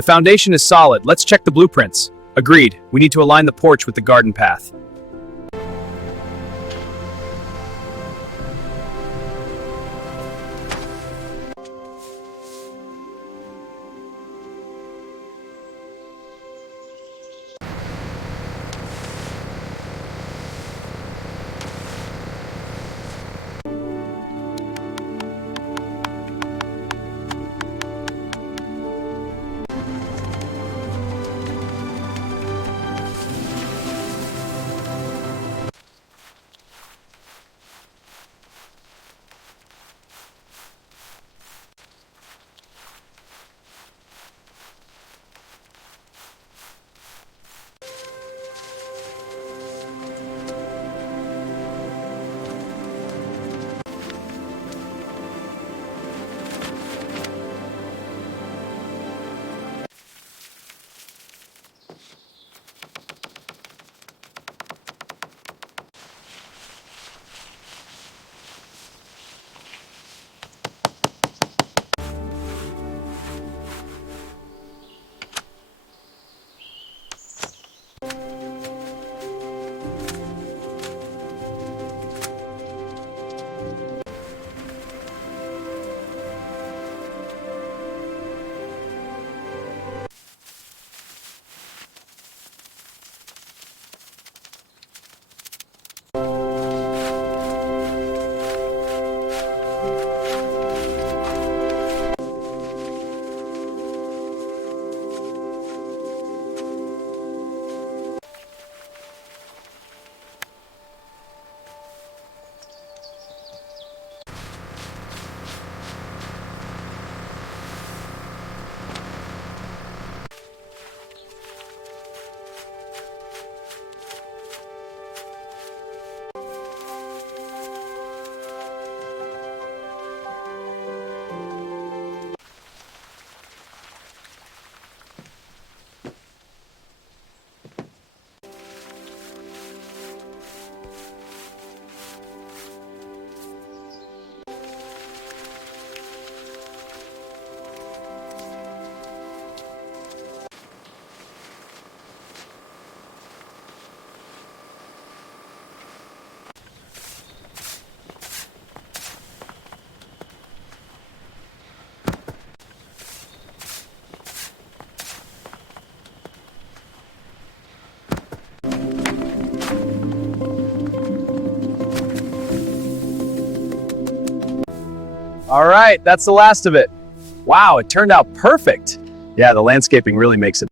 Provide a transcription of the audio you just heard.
The foundation is solid. Let's check the blueprints. Agreed. We need to align the porch with the garden path. All right, that's the last of it. Wow, it turned out perfect. Yeah, the landscaping really makes it.